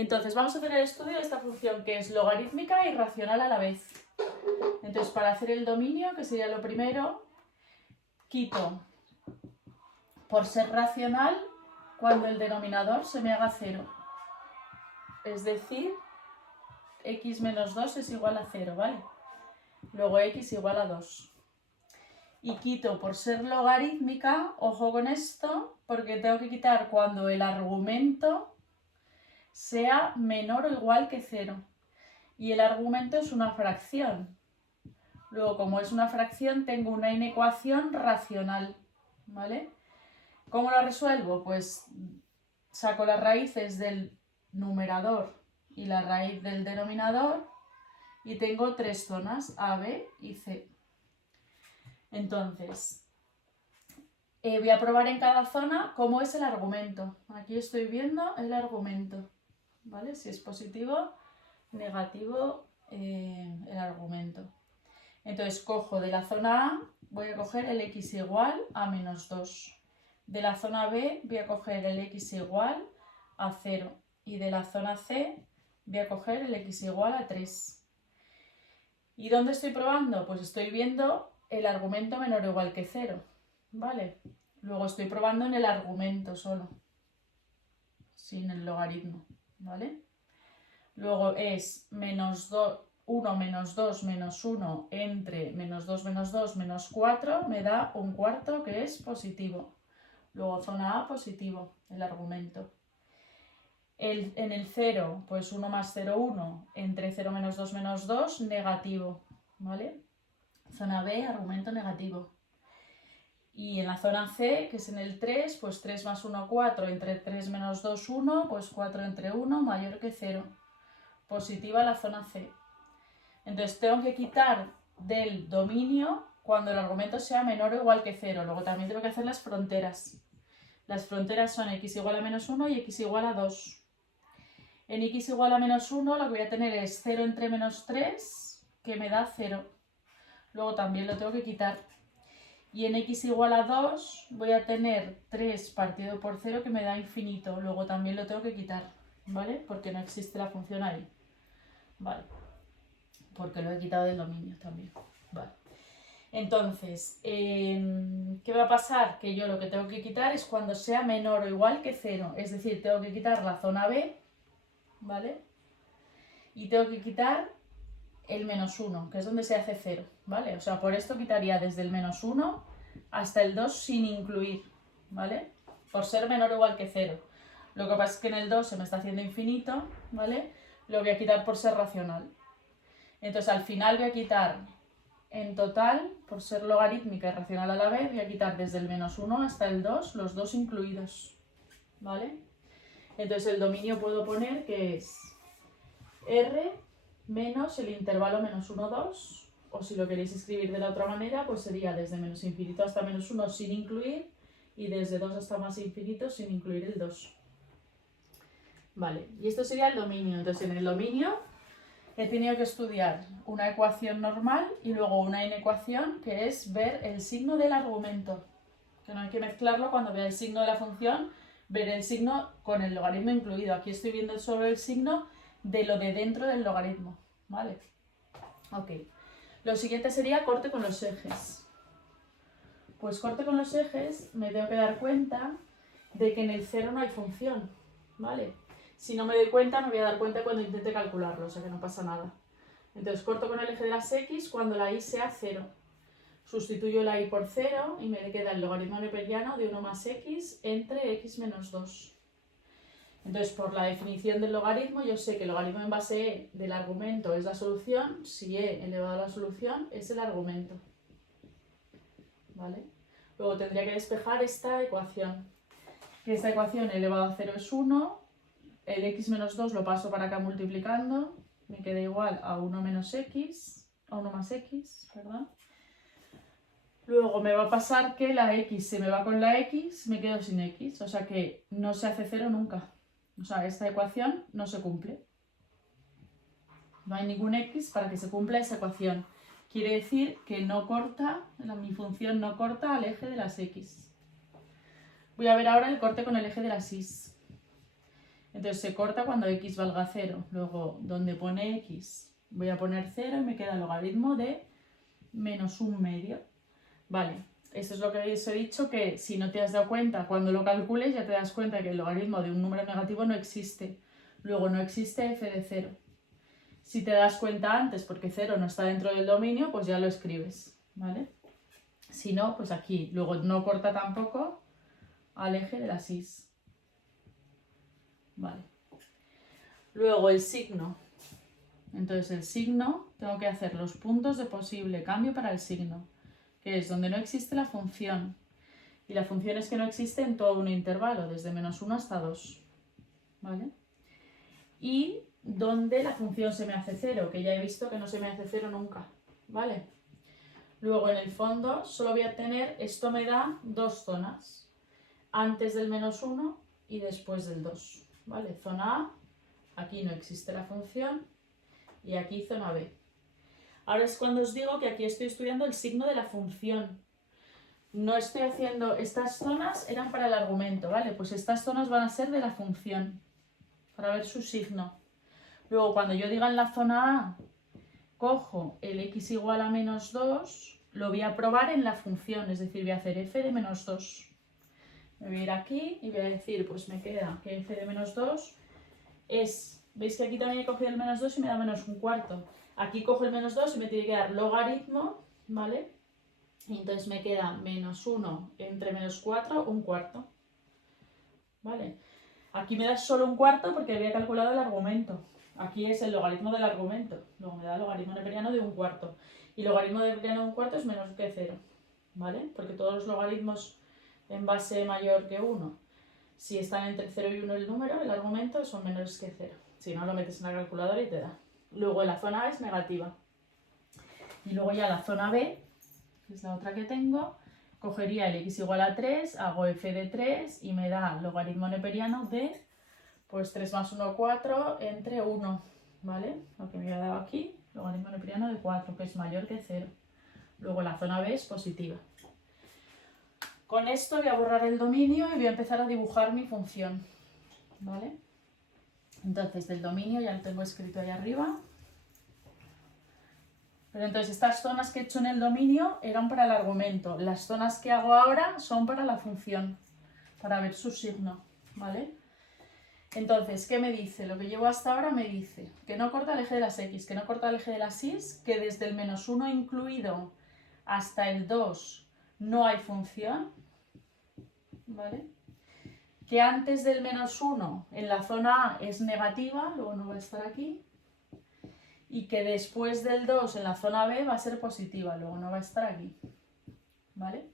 Entonces vamos a hacer el estudio de esta función que es logarítmica y racional a la vez. Entonces para hacer el dominio, que sería lo primero, quito por ser racional cuando el denominador se me haga 0. Es decir, x menos 2 es igual a 0, ¿vale? Luego x igual a 2. Y quito por ser logarítmica, ojo con esto, porque tengo que quitar cuando el argumento sea menor o igual que 0. Y el argumento es una fracción. Luego, como es una fracción, tengo una inecuación racional, ¿vale? ¿Cómo la resuelvo? Pues saco las raíces del numerador y la raíz del denominador y tengo 3 zonas, A, B y C. Entonces, voy a probar en cada zona cómo es el argumento. Aquí estoy viendo el argumento, ¿vale? Si es positivo, negativo el argumento. Entonces cojo de la zona A, voy a coger el x igual a menos 2. De la zona B voy a coger el x igual a 0. Y de la zona C voy a coger el x igual a 3. ¿Y dónde estoy probando? Pues estoy viendo el argumento menor o igual que 0, ¿vale? Luego estoy probando en el argumento solo, sin el logaritmo, ¿vale? Luego es menos 1 menos 2 menos 1 entre menos 2 menos 2 menos 4 me da un cuarto que es positivo. Luego zona A positivo, el argumento. En el 0, pues 1 más 0, 1, entre 0 menos 2 menos 2, negativo, ¿vale? Zona B, argumento negativo. Y en la zona C, que es en el 3, pues 3 más 1, 4, entre 3 menos 2, 1, pues 4 entre 1, mayor que 0. Positiva la zona C. Entonces tengo que quitar del dominio cuando el argumento sea menor o igual que 0. Luego también tengo que hacer las fronteras. Las fronteras son x igual a menos 1 y x igual a 2. En x igual a menos 1 lo que voy a tener es 0 entre menos 3, que me da 0. Luego también lo tengo que quitar. Y en x igual a 2 voy a tener 3 partido por 0 que me da infinito. Luego también lo tengo que quitar, ¿vale? Porque no existe la función ahí. Vale. Porque lo he quitado del dominio también. Vale. Entonces, ¿qué va a pasar? Que yo lo que tengo que quitar es cuando sea menor o igual que 0. Es decir, tengo que quitar la zona B, ¿vale? Y tengo que quitar el menos 1, que es donde se hace 0, ¿vale? O sea, por esto quitaría desde el menos 1 hasta el 2 sin incluir, ¿vale? Por ser menor o igual que 0. Lo que pasa es que en el 2 se me está haciendo infinito, ¿vale? Lo voy a quitar por ser racional. Entonces al final voy a quitar, en total, por ser logarítmica y racional a la vez, voy a quitar desde el menos 1 hasta el 2, los dos incluidos, ¿vale? Entonces el dominio puedo poner que es R menos el intervalo menos 1, 2, o si lo queréis escribir de la otra manera, pues sería desde menos infinito hasta menos 1 sin incluir y desde 2 hasta más infinito sin incluir el 2. Vale, y esto sería el dominio. Entonces en el dominio he tenido que estudiar una ecuación normal y luego una inecuación que es ver el signo del argumento. Que no hay que mezclarlo cuando vea el signo de la función, ver el signo con el logaritmo incluido. Aquí estoy viendo solo el signo de lo de dentro del logaritmo, ¿vale? Ok. Lo siguiente sería corte con los ejes. Pues corte con los ejes me tengo que dar cuenta de que en el 0 no hay función, ¿vale? Si no me doy cuenta, me voy a dar cuenta cuando intente calcularlo, o sea que no pasa nada. Entonces corto con el eje de las x cuando la y sea 0. Sustituyo la y por 0 y me queda el logaritmo neperiano de 1 más x entre x menos 2. Entonces, por la definición del logaritmo, yo sé que el logaritmo en base e del argumento es la solución, si e elevado a la solución es el argumento. ¿Vale? Luego tendría que despejar esta ecuación. Que esta ecuación elevado a 0 es 1, el x menos 2 lo paso para acá multiplicando, me queda igual a 1 menos x, a 1 más x, perdón. Luego me va a pasar que la x se me va con la x, me quedo sin x, o sea que no se hace 0 nunca. O sea, esta ecuación no se cumple. No hay ningún x para que se cumpla esa ecuación. Quiere decir que no corta, mi función no corta al eje de las x. Voy a ver ahora el corte con el eje de las y. Entonces se corta cuando x valga 0. Luego, donde pone x, voy a poner 0 y me queda el logaritmo de menos 1/2. Vale, eso es lo que os he dicho, que si no te has dado cuenta, cuando lo calcules ya te das cuenta que el logaritmo de un número negativo no existe. Luego no existe f de 0. Si te das cuenta antes, porque 0 no está dentro del dominio, pues ya lo escribes, ¿vale? Si no, pues aquí. Luego no corta tampoco al eje de las is. Vale. Luego el signo. Entonces el signo, tengo que hacer los puntos de posible cambio para el signo, que es donde no existe la función. Y la función es que no existe en todo un intervalo, desde -1 hasta 2. ¿Vale? Y donde la función se me hace 0, que ya he visto que no se me hace 0 nunca. ¿Vale? Luego en el fondo solo voy a tener, esto me da dos zonas, antes del -1 y después del 2. ¿Vale? Zona A, aquí no existe la función, y aquí zona B. Ahora es cuando os digo que aquí estoy estudiando el signo de la función. No estoy haciendo, estas zonas eran para el argumento, ¿vale? Pues estas zonas van a ser de la función, para ver su signo. Luego cuando yo diga en la zona A, cojo el x igual a -2, lo voy a probar en la función, es decir, voy a hacer f de -2. Me voy a ir aquí y voy a decir, pues me queda que f de -2 es, veis que aquí también he cogido el -2 y me da -1/4. Aquí cojo el -2 y me tiene que dar logaritmo, ¿vale? Y entonces me queda -1 entre -4, 1/4. ¿Vale? Aquí me da solo 1/4 porque había calculado el argumento. Aquí es el logaritmo del argumento. Luego me da el logaritmo neperiano de 1/4. Y logaritmo neperiano de 1/4 es menos que 0. ¿Vale? Porque todos los logaritmos en base mayor que 1, si están entre 0 y 1 el número, el argumento, son menores que 0. Si no, lo metes en la calculadora y te da. Luego la zona A es negativa. Y luego ya la zona B, que es la otra que tengo, cogería el x igual a 3, hago f de 3 y me da logaritmo neperiano de, pues 3 más 1, 4 entre 1, ¿vale? Lo que me había dado aquí, logaritmo neperiano de 4, que es mayor que 0. Luego la zona B es positiva. Con esto voy a borrar el dominio y voy a empezar a dibujar mi función, ¿vale? Entonces del dominio ya lo tengo escrito ahí arriba. Pero entonces estas zonas que he hecho en el dominio eran para el argumento. Las zonas que hago ahora son para la función, para ver su signo, ¿vale? Entonces, ¿qué me dice? Lo que llevo hasta ahora me dice que no corta el eje de las x, que no corta el eje de las y, que desde el -1 incluido hasta el 2 no hay función, ¿vale? Que antes del -1 en la zona A es negativa, luego no va a estar aquí, y que después del 2 en la zona B va a ser positiva, luego no va a estar aquí, ¿vale?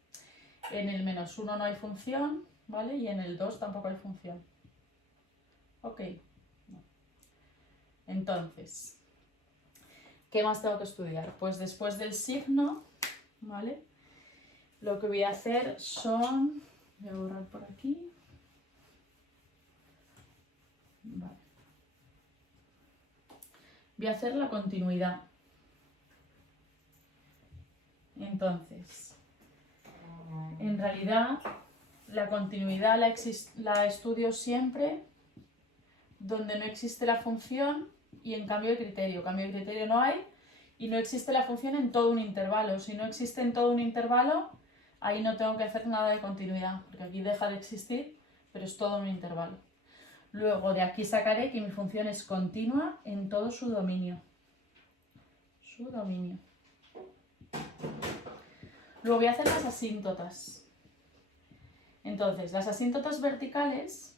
En el -1 no hay función, ¿vale? Y en el 2 tampoco hay función. Ok. Entonces, ¿qué más tengo que estudiar? Pues después del signo, ¿vale? Lo que voy a hacer son... Voy a borrar por aquí. Vale. Voy a hacer la continuidad. Entonces, en realidad, la continuidad la estudio siempre donde no existe la función y en cambio de criterio. Cambio de criterio no hay y no existe la función en todo un intervalo. Si no existe en todo un intervalo, ahí no tengo que hacer nada de continuidad, porque aquí deja de existir, pero es todo un intervalo. Luego de aquí sacaré que mi función es continua en todo su dominio. Su dominio. Luego voy a hacer las asíntotas. Entonces, las asíntotas verticales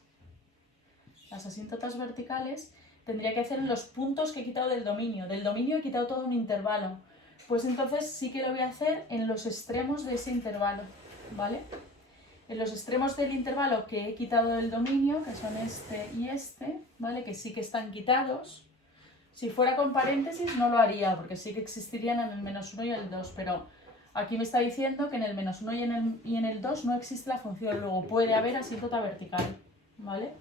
tendría que hacer en los puntos que he quitado del dominio. Del dominio he quitado todo un intervalo. Pues entonces sí que lo voy a hacer en los extremos de ese intervalo, ¿vale? En los extremos del intervalo que he quitado del dominio, que son este y este, ¿vale? Que sí que están quitados. Si fuera con paréntesis no lo haría, porque sí que existirían en el -1 y el 2, pero aquí me está diciendo que en el -1 y en el 2 no existe la función, luego puede haber asíntota vertical, ¿vale?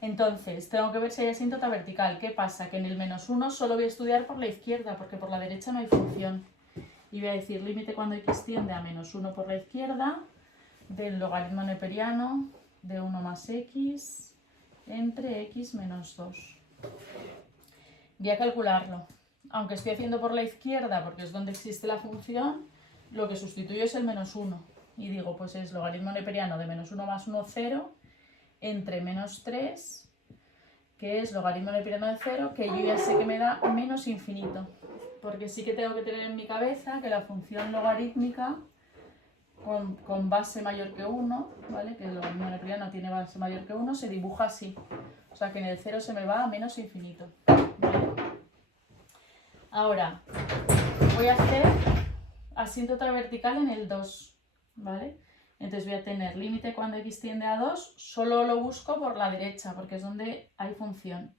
Entonces, tengo que ver si hay asíntota vertical. ¿Qué pasa? Que en el -1 solo voy a estudiar por la izquierda, porque por la derecha no hay función. Y voy a decir límite cuando x tiende a -1 por la izquierda, del logaritmo neperiano de 1 más x entre x menos 2. Voy a calcularlo. Aunque estoy haciendo por la izquierda, porque es donde existe la función, lo que sustituyo es el menos 1. Y digo, pues es logaritmo neperiano de menos 1 más 1, 0, entre menos 3, que es logaritmo neperiano de 0, que yo ya sé que me da menos infinito. Porque sí que tengo que tener en mi cabeza que la función logarítmica con base mayor que 1, ¿vale? Que el logaritmo neperiano tiene base mayor que 1, se dibuja así. O sea que en el 0 se me va a menos infinito, ¿vale? Ahora, voy a hacer asíntota vertical en el 2, ¿vale? Entonces voy a tener límite cuando x tiende a 2, solo lo busco por la derecha, porque es donde hay función.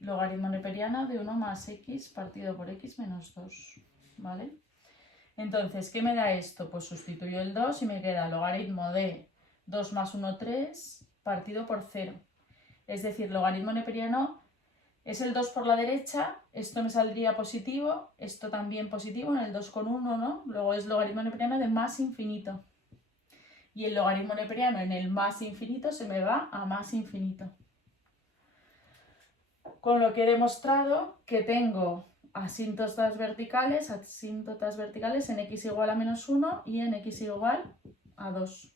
Logaritmo neperiano de 1 más x partido por x menos 2, ¿vale? Entonces, ¿qué me da esto? Pues sustituyo el 2 y me queda logaritmo de 2 más 1, 3 partido por 0. Es decir, logaritmo neperiano es el 2 por la derecha, esto me saldría positivo, esto también positivo, en el 2 con 1, ¿no? Luego es logaritmo neperiano de más infinito. Y el logaritmo neperiano en el más infinito se me va a más infinito. Con lo que he demostrado que tengo asíntotas verticales en x igual a menos 1 y en x igual a 2.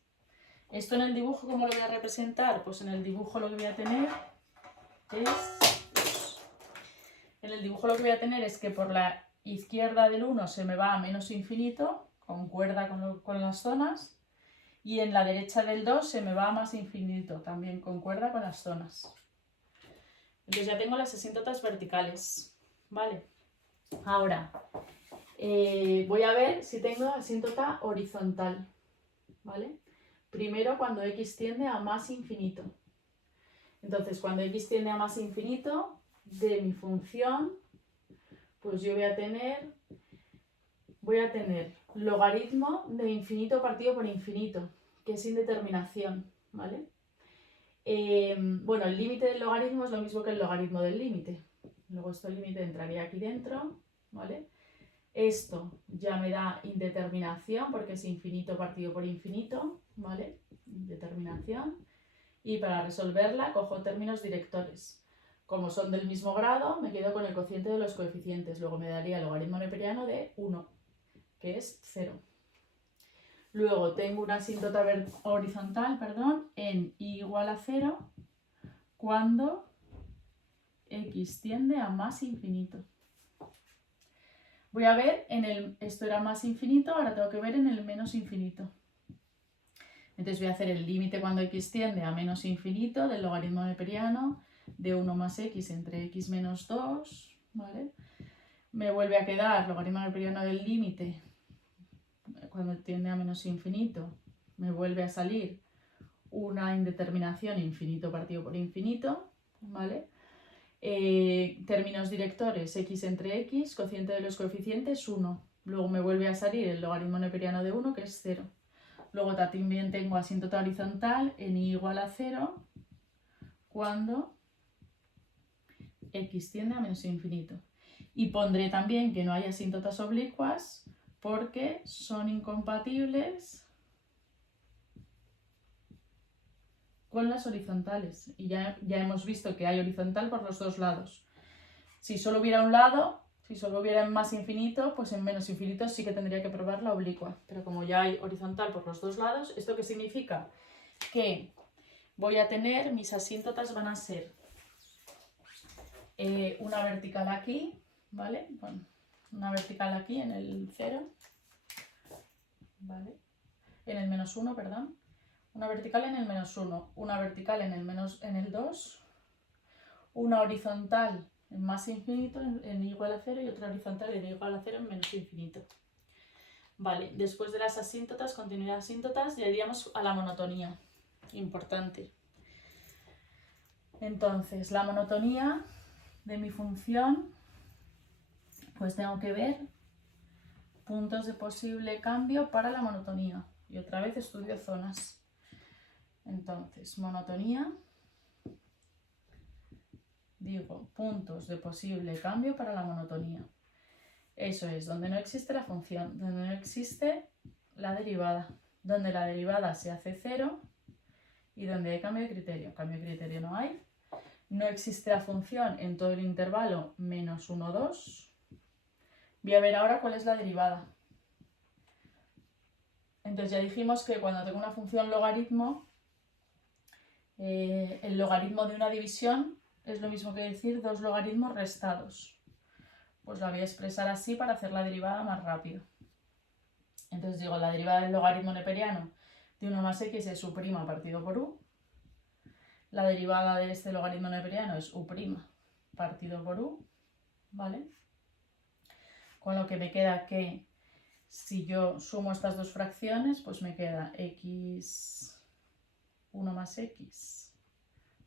Esto en el dibujo, ¿cómo lo voy a representar? Pues en el dibujo lo que voy a tener es que por la izquierda del 1 se me va a menos infinito, concuerda con las zonas, y en la derecha del 2 se me va a más infinito, también concuerda con las zonas. Entonces ya tengo las asíntotas verticales, ¿vale? Ahora, voy a ver si tengo asíntota horizontal, ¿vale? Primero cuando x tiende a más infinito. Entonces, cuando x tiende a más infinito, de mi función, pues yo voy a tener logaritmo de infinito partido por infinito, que es indeterminación, ¿vale? Bueno, el límite del logaritmo es lo mismo que el logaritmo del límite. Luego este límite entraría aquí dentro, ¿vale? Esto ya me da indeterminación porque es infinito partido por infinito, ¿vale? Indeterminación. Y para resolverla cojo términos directores. Como son del mismo grado, me quedo con el cociente de los coeficientes. Luego me daría el logaritmo neperiano de 1, que es 0. Luego tengo una asíntota horizontal, en y igual a 0 cuando x tiende a más infinito. Voy a ver esto era más infinito, ahora tengo que ver en el menos infinito. Entonces voy a hacer el límite cuando x tiende a menos infinito del logaritmo neperiano de 1 más x entre x menos 2, ¿vale? Me vuelve a quedar logaritmo neperiano del límite cuando tiende a menos infinito, me vuelve a salir una indeterminación infinito partido por infinito, ¿vale? Términos directores, x entre x, cociente de los coeficientes 1. Luego me vuelve a salir el logaritmo neperiano de 1, que es 0. Luego también tengo asíntota horizontal en y igual a 0 cuando x tiende a menos infinito. Y pondré también que no hay asíntotas oblicuas porque son incompatibles con las horizontales. Y ya hemos visto que hay horizontal por los dos lados. Si solo hubiera un lado, si solo hubiera en más infinito, pues en menos infinito sí que tendría que probar la oblicua. Pero como ya hay horizontal por los dos lados, ¿esto qué significa? Que voy a tener, mis asíntotas van a ser una vertical aquí, ¿vale? Bueno, una vertical aquí en el 0, ¿vale? En el menos 1, perdón. Una vertical en el menos 1, una vertical en el 2, una horizontal en más infinito en igual a 0 y otra horizontal en igual a 0 en menos infinito. Vale, después de las asíntotas, continuidad asíntotas, ya iríamos a la monotonía. Importante. Entonces, la monotonía de mi función, pues tengo que ver puntos de posible cambio para la monotonía. Y otra vez estudio zonas. Entonces, monotonía, digo, puntos de posible cambio para la monotonía. Eso es, donde no existe la función, donde no existe la derivada, donde la derivada se hace 0 y donde hay cambio de criterio no hay. No existe la función en todo el intervalo menos 1, 2. Voy a ver ahora cuál es la derivada. Entonces ya dijimos que cuando tengo una función logaritmo, el logaritmo de una división es lo mismo que decir dos logaritmos restados. Pues la voy a expresar así para hacer la derivada más rápido. Entonces digo, la derivada del logaritmo neperiano de 1 más x es u' partido por u. La derivada de este logaritmo neperiano es u' partido por u, ¿vale? Con lo que me queda que si yo sumo estas dos fracciones, pues me queda x1 más x,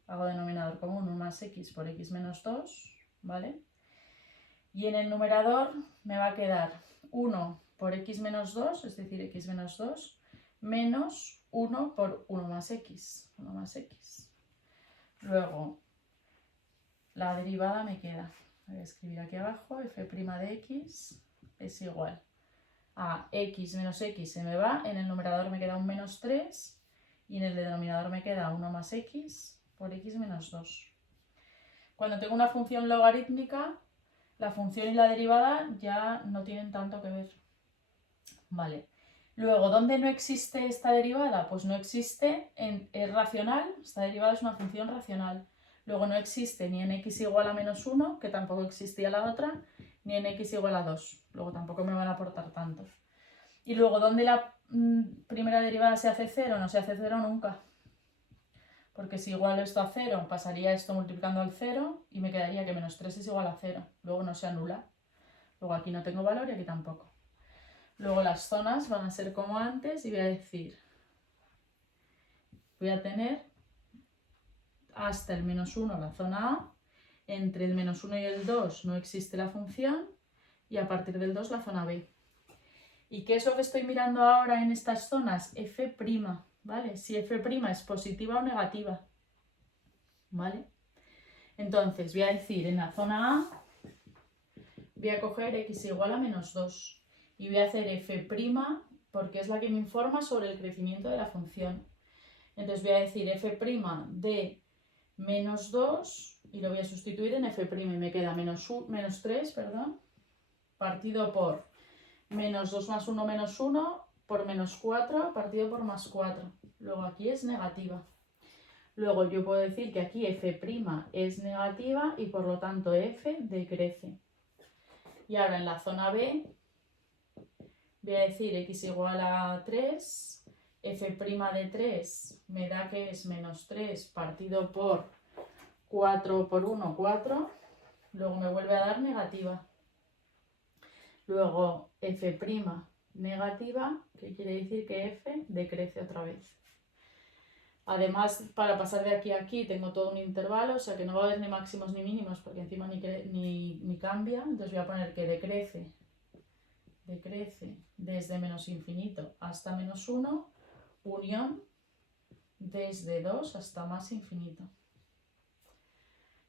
hago denominador común, 1 más x por x menos 2, ¿vale? Y en el numerador me va a quedar 1 por x menos 2, es decir, x menos 2, menos 1 por 1 más x, 1 más x. Luego, la derivada me queda, voy a escribir aquí abajo, f' de x es igual a x menos x se me va, en el numerador me queda un menos 3 y en el denominador me queda 1 más x por x menos 2. Cuando tengo una función logarítmica, la función y la derivada ya no tienen tanto que ver. Vale. Luego, ¿dónde no existe esta derivada? Pues no existe, es racional, esta derivada es una función racional. Luego no existe ni en x igual a menos 1, que tampoco existía la otra, ni en x igual a 2. Luego tampoco me van a aportar tanto. Y luego, ¿dónde la primera derivada se hace 0? No se hace 0 nunca. Porque si igualo esto a 0, pasaría esto multiplicando al 0 y me quedaría que menos 3 es igual a 0. Luego no se anula. Luego aquí no tengo valor y aquí tampoco. Luego las zonas van a ser como antes y voy a decir, voy a tener hasta el menos 1 la zona A, entre el menos 1 y el 2 no existe la función y a partir del 2 la zona B. ¿Y qué es lo que estoy mirando ahora en estas zonas? F', ¿vale? Si f' es positiva o negativa, ¿vale? Entonces voy a decir en la zona A, voy a coger x igual a menos 2 y voy a hacer f' porque es la que me informa sobre el crecimiento de la función. Entonces voy a decir f' de menos 2 y lo voy a sustituir en f' y me queda menos 3, partido por menos 2 más 1 menos 1 por menos 4 partido por más 4. Luego aquí es negativa. Luego yo puedo decir que aquí f' es negativa y por lo tanto f decrece. Y ahora en la zona B voy a decir x igual a 3, f' de 3 me da que es menos 3 partido por 4 por 1, 4. Luego me vuelve a dar negativa. Luego f' negativa, que quiere decir que f decrece otra vez. Además, para pasar de aquí a aquí tengo todo un intervalo, o sea que no va a haber ni máximos ni mínimos porque encima ni cambia. Entonces voy a poner que decrece desde menos infinito hasta menos 1, unión desde 2 hasta más infinito.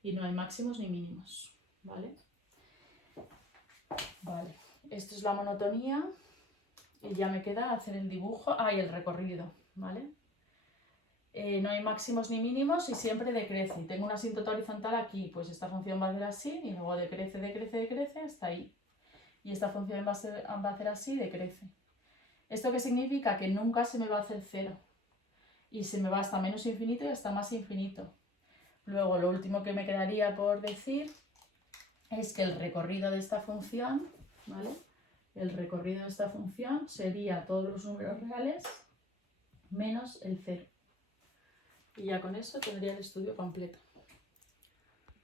Y no hay máximos ni mínimos, ¿vale? Vale, esto es la monotonía y ya me queda hacer el dibujo, y el recorrido, ¿vale? No hay máximos ni mínimos y siempre decrece. Y tengo una asíntota horizontal aquí, pues esta función va a ser así y luego decrece hasta ahí. Y esta función va a hacer así, decrece. ¿Esto qué significa? Que nunca se me va a hacer 0. Y se me va hasta menos infinito y hasta más infinito. Luego lo último que me quedaría por decir es que el recorrido de esta función, ¿vale? El recorrido de esta función sería todos los números reales menos el 0. Y ya con eso tendría el estudio completo.